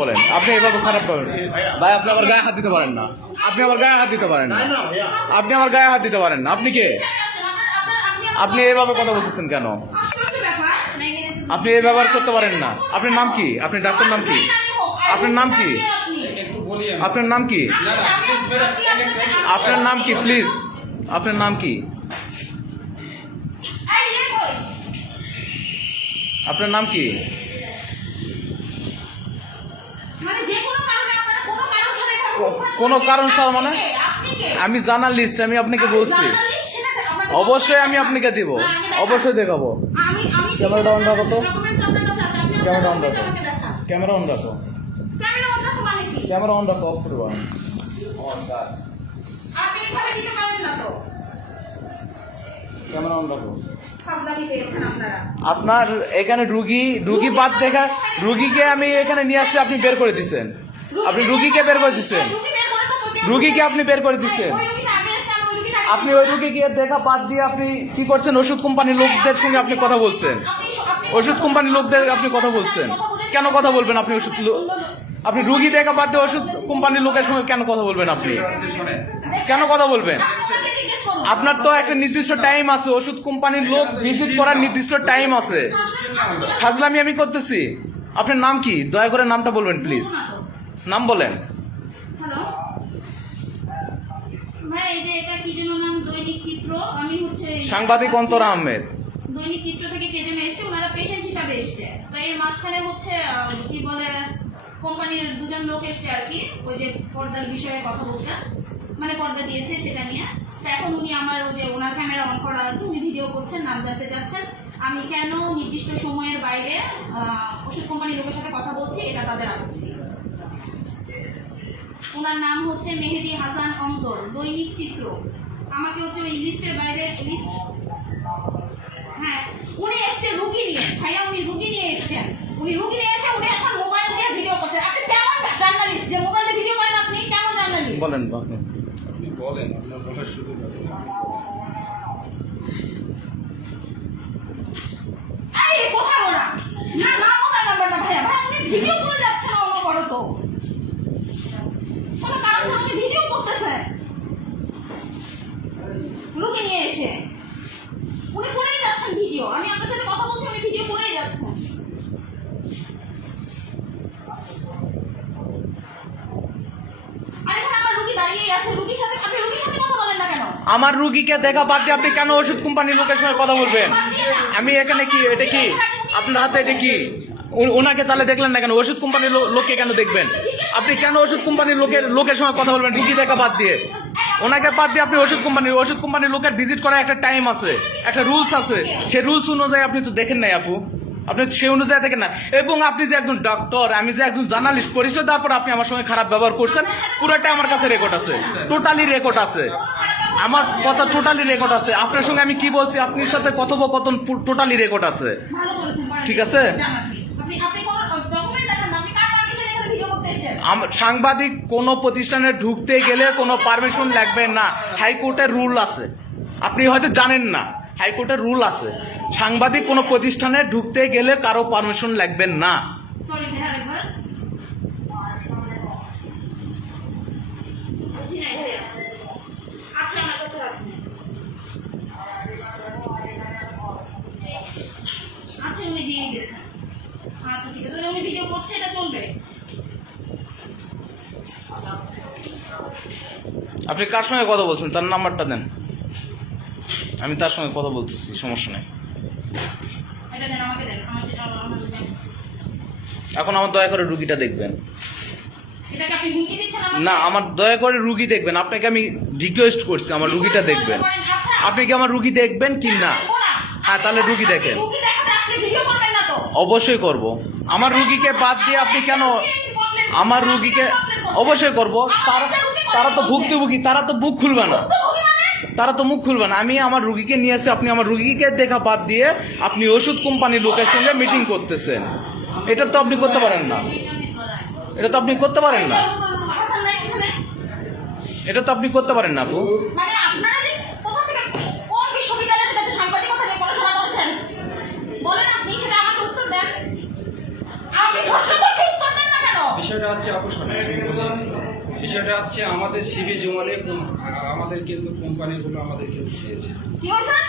বলেন আপনি এভাবে খারাপ করেন ভাই, আপনি আমার গায়ে হাত দিতে পারেন না, আপনি আমার গায়ে হাত দিতে পারেন না, আপনি আমার গায়ে হাত দিতে পারেন না। আপনি কে? আপনি এভাবে কথা বলতেছেন কেন? আপনি এই ব্যবহার করতে পারেন না। আপনার নাম কি? আপনি ডাক্তার নাম কি? আপনার নাম কি? আপনার নাম কি? আপনার নাম কি প্লিজ? আপনার নাম কি? আপনার নাম কি? কোনো কারণ ছাড়া মানে? আমি জার্নালিস্ট, আমি আপনাকে বলছি অবশ্যই আমি আপনাকে দিব, অবশ্যই দেখাবো। ক্যামেরাটা অন রাখো তো, ক্যামেরা অন রাখো, ক্যামেরা অন রাখো, ক্যামেরা অন রাখো, অফ করবা। ক্যামেরা অন রাখো। আপনার এখানে রুগী বাদ দেখা, রুগীকে আমি এখানে নিয়ে আসছি, আপনি বের করে দিচ্ছেন, আপনি রুগীকে বের করে দিচ্ছেন, রুগীকে আপনি বের করে দিচ্ছেন। আপনি ওই রুগীকে দেখা বাদ দিয়ে আপনি কি করছেন? ওষুধ কোম্পানির লোকদের সঙ্গে আপনি কথা বলছেন, ওষুধ কোম্পানির লোকদের আপনি কথা বলছেন। কেন কথা বলবেন আপনি? আপনি রুগী দেখা বাদ দিয়ে ওষুধ কোম্পানির লোকের সঙ্গে কেন কথা বলবেন? আপনি কেন কথা বলবেন? আপনার তো একটা নির্দিষ্ট টাইম আছে, ওষুধ কোম্পানির লোক ভিজিট করার নির্দিষ্ট টাইম আছে। ফাজলামি আমি করতেছি? আপনার নাম কি? দয়া করে নামটা বলবেন প্লিজ, নাম বলেন। সাংবাদিক অন্তরা আহমেদ। দৈনিক চিত্র থেকে কে যেন এসছে, ওনারা পেশেন্ট হিসাবে এসছে। তো এর মাঝখানে হচ্ছে কি বলে কোম্পানির দুজন লোক এসছে আর কি, ওই যে পর্দার বিষয়ে কথা বলতে, মানে পর্দা দিয়েছে সেটা নিয়ে। তো এখন উনি আমার ওই যে ওনার ক্যামেরা অন করা আছে, উনি ভিডিও করছেন, নাম জানতে চাচ্ছেন আমি কেন নির্দিষ্ট সময়ের বাইরে ওষুধ কোম্পানির লোকের সাথে কথা বলছি, এটা তাদের আপত্তি। ওনার নাম হচ্ছে মেহেদি হাসান অন্দর, দৈনিক চিত্র। আমাকে হচ্ছে ওই লিস্টের বাইরে হ্যাঁ, উনি এসছেন রুগী নিয়ে, ভাইয়া উনি রুগী নিয়ে এসছেন, উনি রুগী নিয়ে এসে উনি এখন মোবাইল দিয়ে ভিডিও করছেন। আপনি কেমন জার্নালিস্ট যে মোবাইল দিয়ে ভিডিও করেন? আপনি কেমন জার্নালিস্ট? বলেন আপনি বলেন, আপনার বলার সুযোগ আছে। এই কোথায় ওরা? না না মোবাইল নাম্বার না ভাইয়া, ভাই আপনি ভিডিও করে যাচ্ছেন অন্য বড় তো কোনো কারণ ছাড়া ভিডিও করতেছে রুগী নিয়ে এসে। উনি করেই যাচ্ছেন ভিডিও, আমি আপনার সাথে কথা বলছি, উনি ভিডিও করেই যাচ্ছেন। আর এখন আমার রুগী দাঁড়িয়েই আছে, রুগীর সাথে আপনি রুগীর সাথে কথা বলেন না কেন? আমার রুগীকে দেখা বাদ দিয়ে আপনি কেন ওষুধ কোম্পানির লোকের সঙ্গে কথা বলবেন? আমি এখানে কি, এটা কি আপনার হাতে? এটা কি? ওনাকে তাহলে দেখলেন না কেন? ওষুধ কোম্পানির লোককে কেন দেখবেন? আপনি কেন ওষুধ কোম্পানির লোকের সঙ্গে কথা বলবেন রুগী দেখা বাদ দিয়ে? ওনাকে বাদ দিয়ে আপনি ওষুধ কোম্পানির লোকের ভিজিট করার একটা টাইম আছে, একটা রুলস আছে, সেই রুলস অনুযায়ী আপনি তো দেখেন নাই আপু, আপনি সেই অনুযায়ী দেখেন না। এবং আপনি যে একজন ডক্টর, আমি যে একজন জার্নালিস্ট, পরিচয় দেওয়ার পর আপনি আমার সঙ্গে খারাপ ব্যবহার করছেন, পুরোটা আমার কাছে রেকর্ড আছে, টোটালি রেকর্ড আছে, আমার কথা টোটালি রেকর্ড আছে। আপনার সঙ্গে আমি কি বলছি, আপনার সাথে কথোপকথন টোটালি রেকর্ড আছে, ঠিক আছে? সাংবাদিক কোনো প্রতিষ্ঠানে ঢুকতে গেলে কোনো পারমিশন লাগবে না, হাইকোর্টের রুল আছে, আপনি হয়তো জানেন না, হাইকোর্টের রুল আছে, সাংবাদিক কোনো প্রতিষ্ঠানে ঢুকতে গেলে কারো পারমিশন লাগবে না। আচ্ছা উনি দিয়ে গেছেন, আচ্ছা ঠিক আছে, উনি ভিডিও করছে, এটা চলবে। আপনি কার সঙ্গে কথা বলছেন তার নাম্বারটা দেন, আমি তার সঙ্গে কথা বলতেছি, সমস্যা নেই। এটা দেন, আমাকে দেন, এখন আমার দয়া করে রুগীটা দেখবেন। এটাকে আপনি হুমকি দিচ্ছেন আমাকে? না, আমার দয়া করে রুগী দেখবেন, আপনাকে আমি রিকোয়েস্ট করছি আমার রুগীটা দেখবেন। আপনি কি আমার রুগী দেখবেন কি না? হ্যাঁ, তাহলে রুগী দেখেন। অবশ্যই করব। আমার রুগীকে বাদ দিয়ে আপনি কেন? আমার রুগীকে অবশ্যই করব। তারা তো ভুক্তভোগী, তারা তো মুখ খুলবে না, তারা তো মুখ খুলবে না। আমি আমার রুগীকে নিয়ে এসে আপনি আমার রুগীকে দেখা বাদ দিয়ে আপনি ওষুধ কোম্পানির লোকের সঙ্গে মিটিং করতেছেন, এটা তো আপনি করতে পারেন না, এটা তো আপনি করতে পারেন না, এটা তো আপনি করতে পারেন না আপু। বিষয়টা হচ্ছে অবশ্যই বিষয়টা হচ্ছে আমাদের সিভি জমা নিয়ে আমাদের কিন্তু কোম্পানিগুলো আমাদের কিন্তু দিয়েছে কি বলছেন?